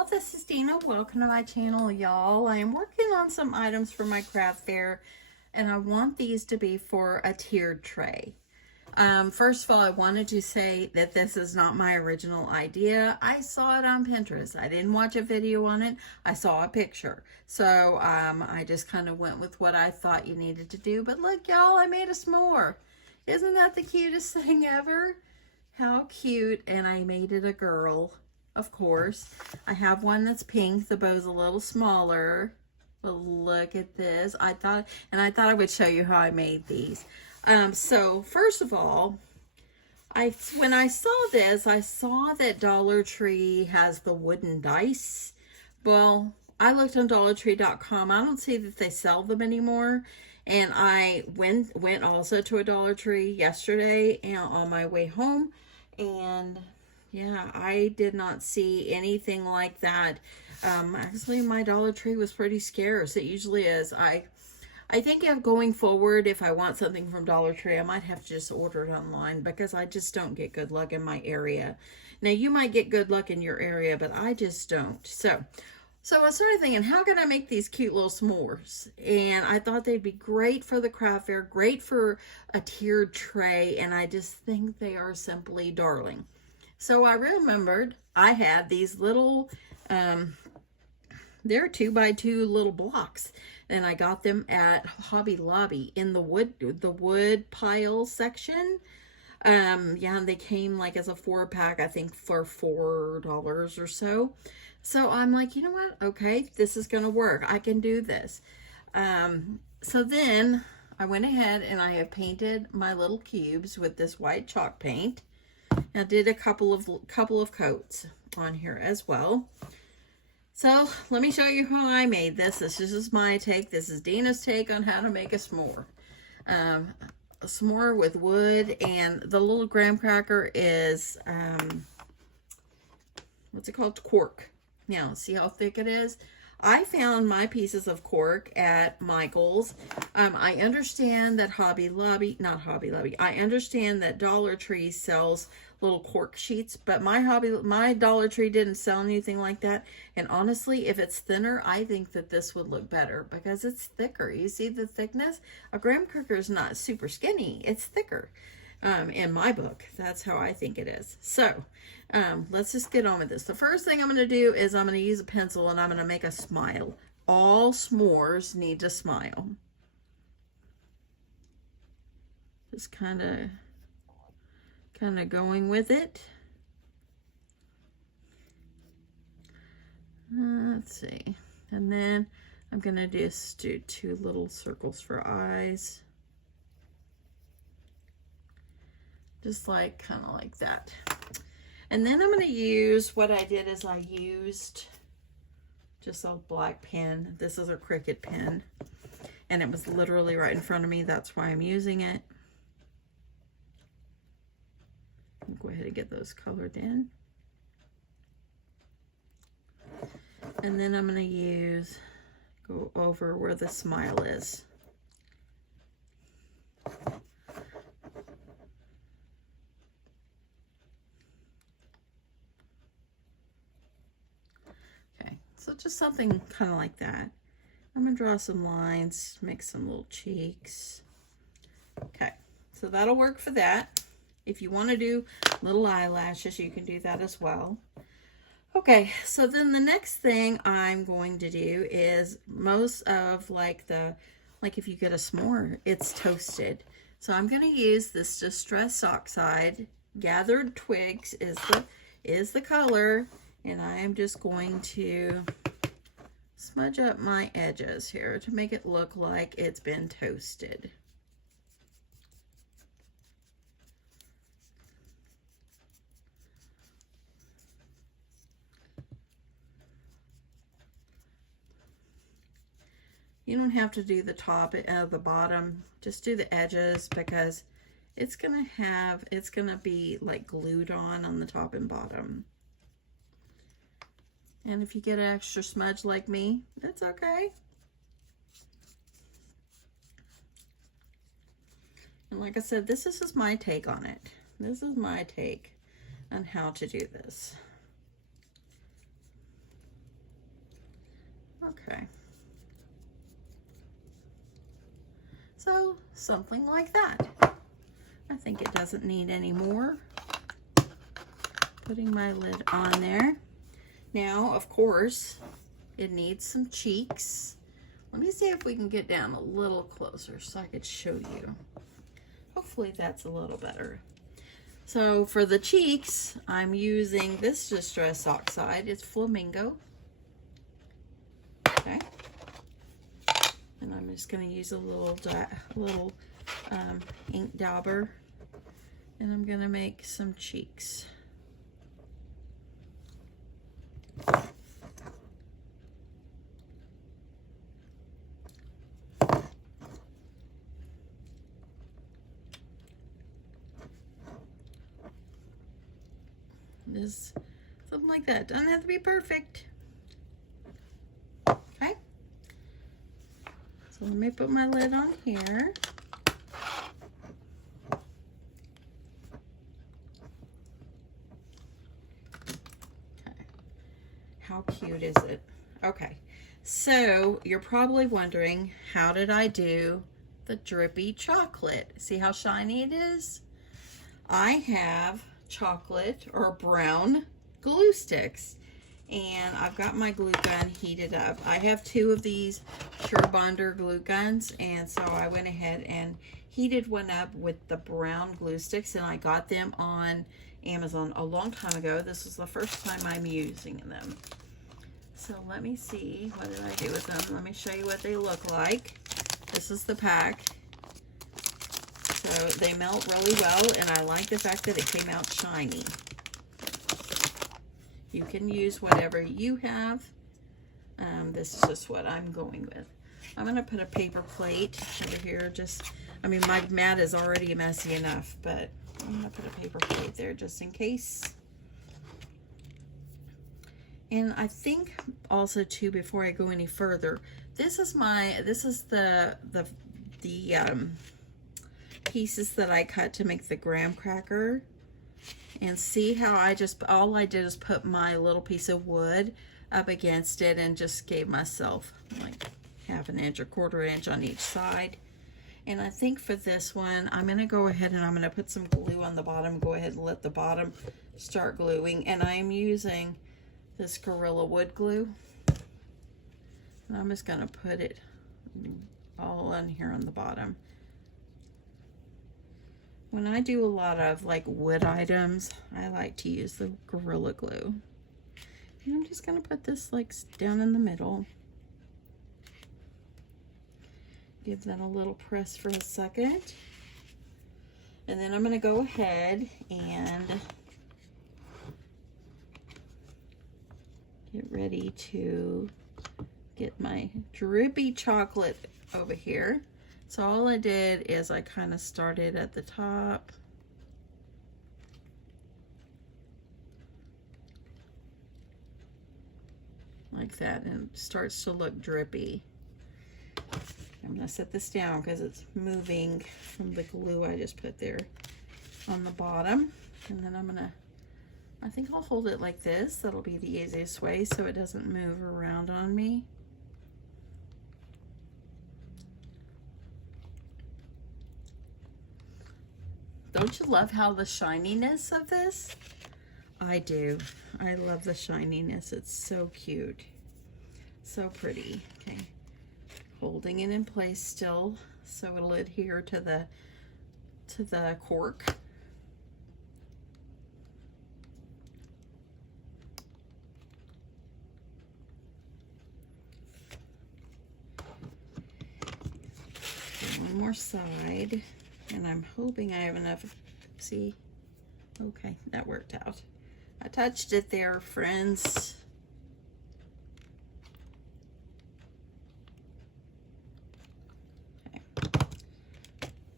Hello, this is Deanna. Welcome to my channel, y'all. I am working on some items for my craft fair, and I want these to be for a tiered tray. First of all, I wanted to say that this is not my original idea. I saw it on Pinterest. I didn't watch a video on it. I saw a picture. So I just kind of went with what I thought you needed to do. But look, y'all, I made a s'more. Isn't that the cutest thing ever? How cute. And I made it a girl, of course. I have one that's pink. The bow's a little smaller. But look at this. I thought I would show you how I made these. So first of all, when I saw this, I saw that Dollar Tree has the wooden dice. Well, I looked on dollartree.com. I don't see that they sell them anymore. And I went also to a Dollar Tree yesterday and on my way home. And yeah, I did not see anything like that. Actually, my Dollar Tree was pretty scarce. It usually is. I think going forward, if I want something from Dollar Tree, I might have to just order it online because I just don't get good luck in my area. Now, you might get good luck in your area, but I just don't. So I started thinking, how can I make these cute little s'mores? And I thought they'd be great for the craft fair, great for a tiered tray, and I just think they are simply darling. So I remembered I had these little, they're 2x2 little blocks. And I got them at Hobby Lobby in the wood pile section. Yeah, and they came like as a 4-pack, I think for $4 or so. So I'm like, you know what? Okay, this is going to work. I can do this. So then I went ahead and I have painted my little cubes with this white chalk paint. I did a couple of coats on here as well. So let me show you how I made this. This is my take. This is Dana's take on how to make a s'more. A s'more with wood, and the little graham cracker is, what's it called? Cork. Now, see how thick it is? I found my pieces of cork at Michael's. I understand that I understand that Dollar Tree sells little cork sheets, but my Dollar Tree didn't sell anything like that. And honestly, if it's thinner, I think that this would look better because it's thicker. You see the thickness? A graham cracker is not super skinny. It's thicker. In my book, that's how I think it is. So let's just get on with this. The first thing I'm going to do is I'm going to use a pencil and I'm going to make a smile. All s'mores need to smile. Just kind of going with it. Let's see. And then I'm going to just do 2 little circles for eyes. Just like, kind of like that. And then I'm going to use, what I did is I used just a black pen. This is a Cricut pen. And it was literally right in front of me. That's why I'm using it. Go ahead and get those colored in. And then I'm going to go over where the smile is. So just something kind of like that. I'm going to draw some lines, make some little cheeks. Okay, so that'll work for that. If you want to do little eyelashes, you can do that as well. Okay, so then the next thing I'm going to do is most of like if you get a s'more, it's toasted. So I'm going to use this Distress Oxide. Gathered Twigs is the color. And I am just going to smudge up my edges here to make it look like it's been toasted. You don't have to do the top of the bottom. Just do the edges because it's going to be like glued on the top and bottom. And if you get an extra smudge like me, that's okay. And like I said, this is just my take on it. This is my take on how to do this. Okay. So something like that. I think it doesn't need any more. Putting my lid on there. Now, of course, it needs some cheeks. Let me see if we can get down a little closer so I could show you. Hopefully that's a little better. So for the cheeks, I'm using this Distress Oxide. It's Flamingo. Okay. And I'm just going to use a little ink dauber. And I'm going to make some cheeks. Just something like that. Doesn't have to be perfect. Okay. So let me put my lid on here. Okay. How cute is it? Okay. So you're probably wondering, how did I do the drippy chocolate? See how shiny it is? I have chocolate or brown glue sticks, and I've got my glue gun heated up. I have 2 of these Surebonder glue guns, and so I went ahead and heated one up with the brown glue sticks, and I got them on Amazon a long time ago. This is the first time I'm using them. So let me see, what did I do with them? Let me show you what they look like. This is the pack. So they melt really well, and I like the fact that it came out shiny. You can use whatever you have. This is just what I'm going with. I'm going to put a paper plate over here. I mean, my mat is already messy enough, but I'm going to put a paper plate there just in case. And I think also too, before I go any further, this is the pieces that I cut to make the graham cracker. And see how all I did is put my little piece of wood up against it and just gave myself like 1/2 inch or 1/4 inch on each side. And I think for this one, I'm going to go ahead and I'm going to put some glue on the bottom. Go ahead and let the bottom start gluing. And I'm using this Gorilla Wood glue. And I'm just going to put it all on here on the bottom. When I do a lot of like wood items, I like to use the Gorilla Glue. And I'm just going to put this like down in the middle. Give that a little press for a second. And then I'm going to go ahead and get ready to get my drippy chocolate over here. So all I did is I kind of started at the top. Like that, and it starts to look drippy. I'm going to set this down because it's moving from the glue I just put there on the bottom. And then I think I'll hold it like this. That'll be the easiest way so it doesn't move around on me. Don't you love how the shininess of this? I do. I love the shininess. It's so cute. So pretty. Okay. Holding it in place still so it'll adhere to the cork. One more side. And I'm hoping I have enough. See? Okay, that worked out. I touched it there, friends. Okay.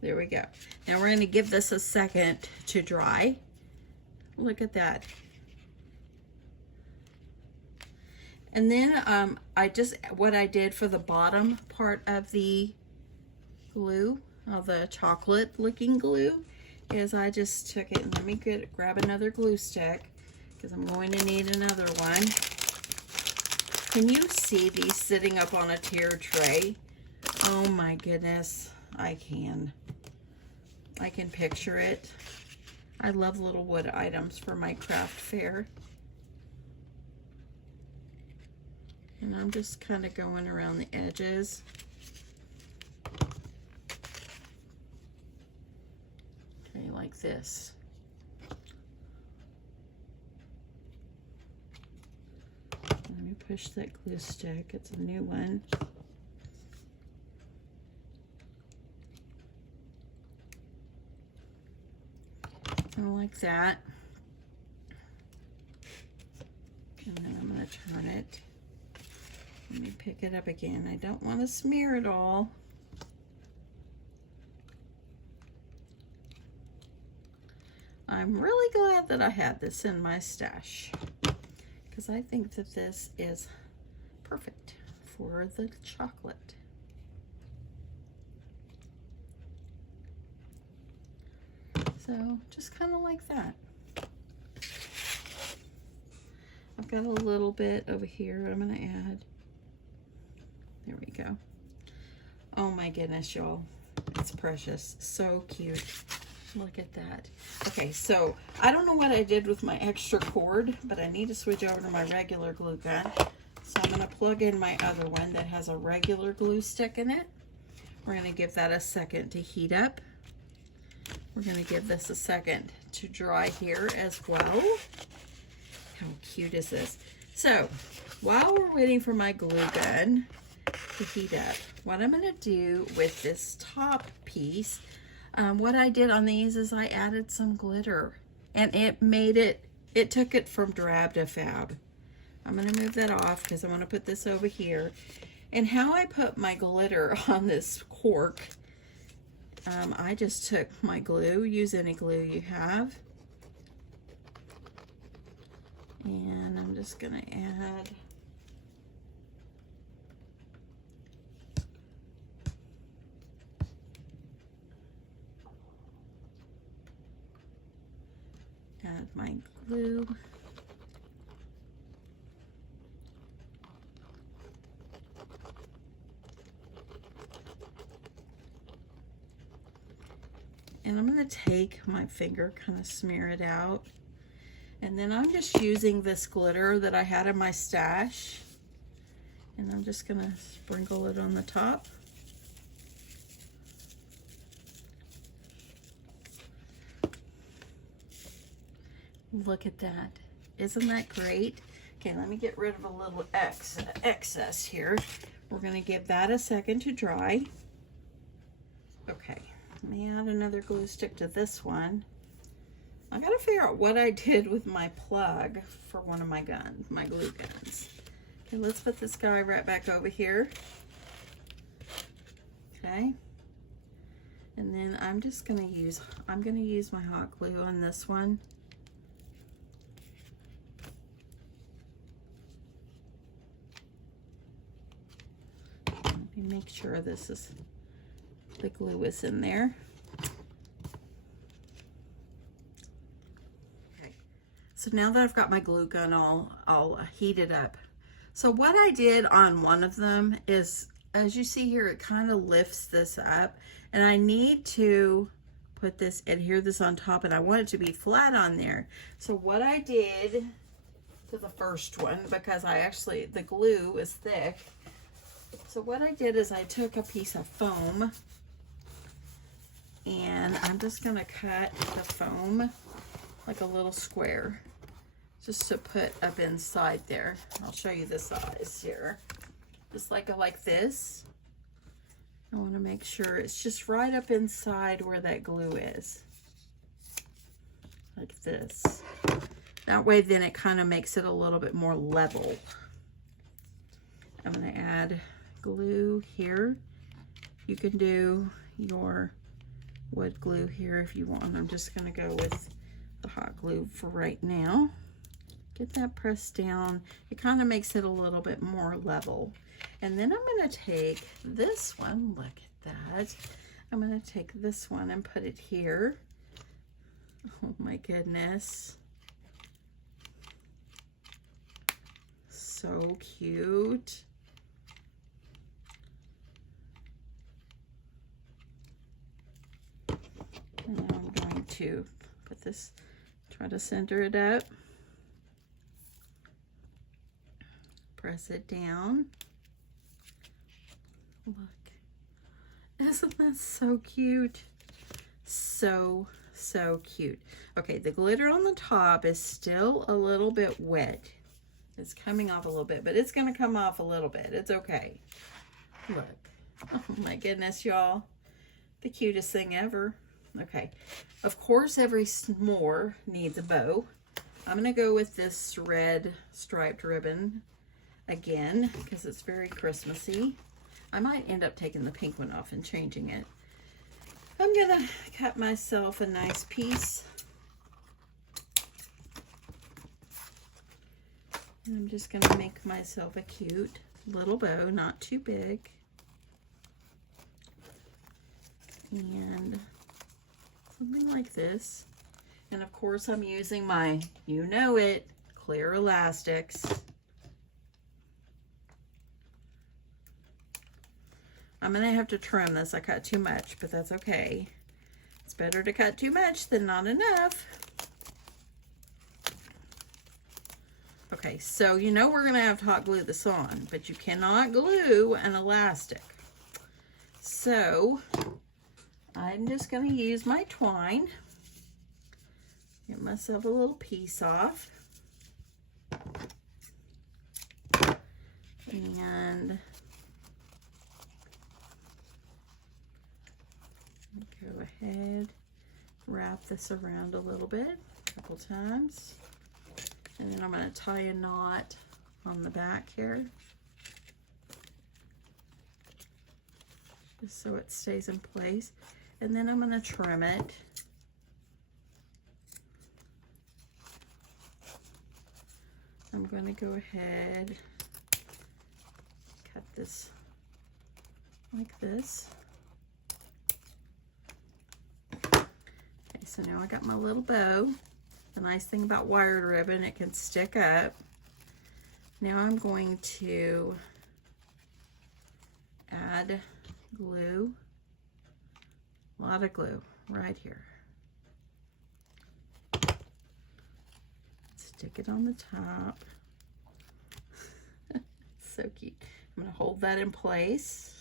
There we go. Now we're going to give this a second to dry. Look at that. And then what I did for the bottom part of the glue, the chocolate looking glue, is I just took it, and let me grab another glue stick because I'm going to need another one. Can you see these sitting up on a tier tray? Oh my goodness, I can picture it. I love little wood items for my craft fair. And I'm just kind of going around the edges. Okay, like this. Let me push that glue stick. It's a new one. Like that. And then I'm going to turn it. Let me pick it up again. I don't want to smear it all. I'm really glad that I had this in my stash, because I think that this is perfect for the chocolate. So just kind of like that. I've got a little bit over here I'm going to add. There we go. Oh my goodness, y'all. It's precious. So cute. Look at that. Okay, so I don't know what I did with my extra cord, but I need to switch over to my regular glue gun. So I'm going to plug in my other one that has a regular glue stick in it. We're going to give that a second to heat up. We're going to give this a second to dry here as well. How cute is this? So while we're waiting for my glue gun to heat up, what I'm going to do with this top piece, what I did on these is I added some glitter, and it took it from drab to fab. I'm going to move that off because I want to put this over here. And how I put my glitter on this cork, I just took my glue, use any glue you have, and I'm just going to add my glue. And I'm going to take my finger, kind of smear it out. And then I'm just using this glitter that I had in my stash. And I'm just going to sprinkle it on the top. Look at that. Isn't that great? Okay, let me get rid of a little excess here. We're going to give that a second to dry. Okay. Let me add another glue stick to this one. I gotta figure out what I did with my plug for one of my glue guns. Okay, let's put this guy right back over here. Okay. And then I'm gonna use my hot glue on this one. Let me make sure the glue is in there. Okay, so now that I've got my glue gun all heated up. So what I did on one of them is, as you see here, it kind of lifts this up, and I need to put this, adhere this on top, and I want it to be flat on there. So what I did to the first one, because the glue is thick, so what I did is I took a piece of foam, and I'm just going to cut the foam like a little square just to put up inside there. I'll show you the size here. Just like this. I want to make sure it's just right up inside where that glue is. Like this. That way then it kind of makes it a little bit more level. I'm going to add glue here. You can do your wood glue here if you want. I'm just going to go with the hot glue for right now. Get that pressed down. It kind of makes it a little bit more level. And then I'm going to take this one. Look at that. I'm going to take this one and put it here. Oh my goodness. so cute. And now I'm going to put this, try to center it up. Press it down. Look. Isn't that so cute? So cute. Okay, the glitter on the top is still a little bit wet. It's coming off a little bit, but it's going to come off a little bit. It's okay. Look. Oh my goodness, y'all. The cutest thing ever. Okay. Of course, every s'more needs a bow. I'm going to go with this red striped ribbon again because it's very Christmassy. I might end up taking the pink one off and changing it. I'm gonna cut myself a nice piece. And I'm just gonna make myself a cute little bow, not too big. And something like this. And of course I'm using my, you know it, clear elastics. I'm going to have to trim this. I cut too much, but that's okay. It's better to cut too much than not enough. Okay, so you know we're going to have to hot glue this on, but you cannot glue an elastic. So I'm just going to use my twine. Get myself a little piece off. And go ahead, wrap this around a little bit, a couple times, and then I'm going to tie a knot on the back here, just so it stays in place, and then I'm going to trim it. I'm going to go ahead, cut this like this. So now I got my little bow. The nice thing about wired ribbon, it can stick up. Now I'm going to add glue, a lot of glue right here. Stick it on the top. So cute. I'm going to hold that in place.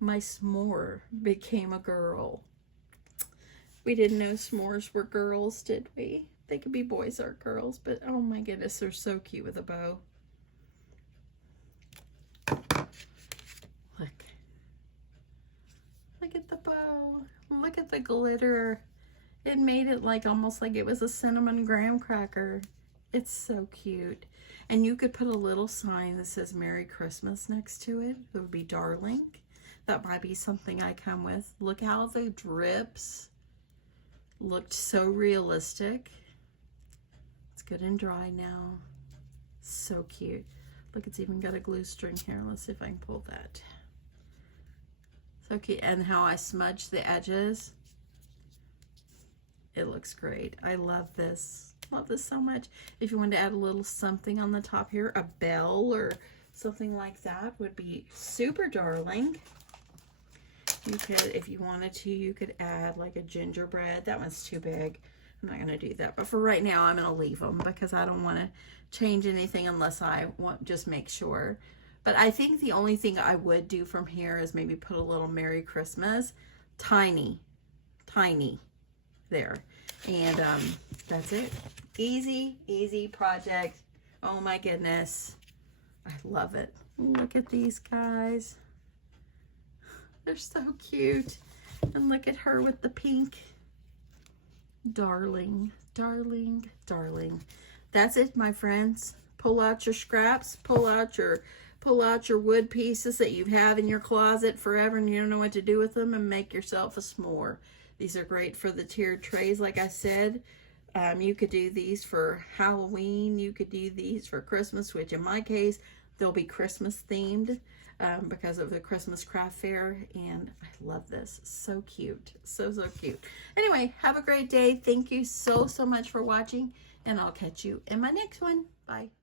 My s'more became a girl. We didn't know s'mores were girls, did we? They could be boys or girls, but oh my goodness, they're so cute with a bow. Look. Look at the bow. Look at the glitter. It made it like almost like it was a cinnamon graham cracker. It's so cute. And you could put a little sign that says Merry Christmas next to it. It would be darling. That might be something I come with. Look how the drips looked so realistic. It's good and dry now. So cute. Look, it's even got a glue string here. Let's see if I can pull that. So cute. And how I smudged the edges. It looks great. I love this. Love this so much. If you want to add a little something on the top here, a bell or something like that would be super darling. You could, if you wanted to, you could add like a gingerbread. That one's too big. I'm not going to do that. But for right now, I'm going to leave them because I don't want to change anything unless I want, just make sure. But I think the only thing I would do from here is maybe put a little Merry Christmas. Tiny there. And that's it. Easy project. Oh my goodness. I love it. Look at these guys. They're so cute. And look at her with the pink. Darling. That's it, my friends. Pull out your scraps, pull out your wood pieces that you have in your closet forever and you don't know what to do with them, and make yourself a s'more. These are great for the tiered trays, like I said. You could do these for Halloween. You could do these for Christmas, which in my case, they'll be Christmas themed. because of the Christmas craft fair, and I love this. So cute. So cute. Anyway, have a great day. Thank you so much for watching, and I'll catch you in my next one. Bye.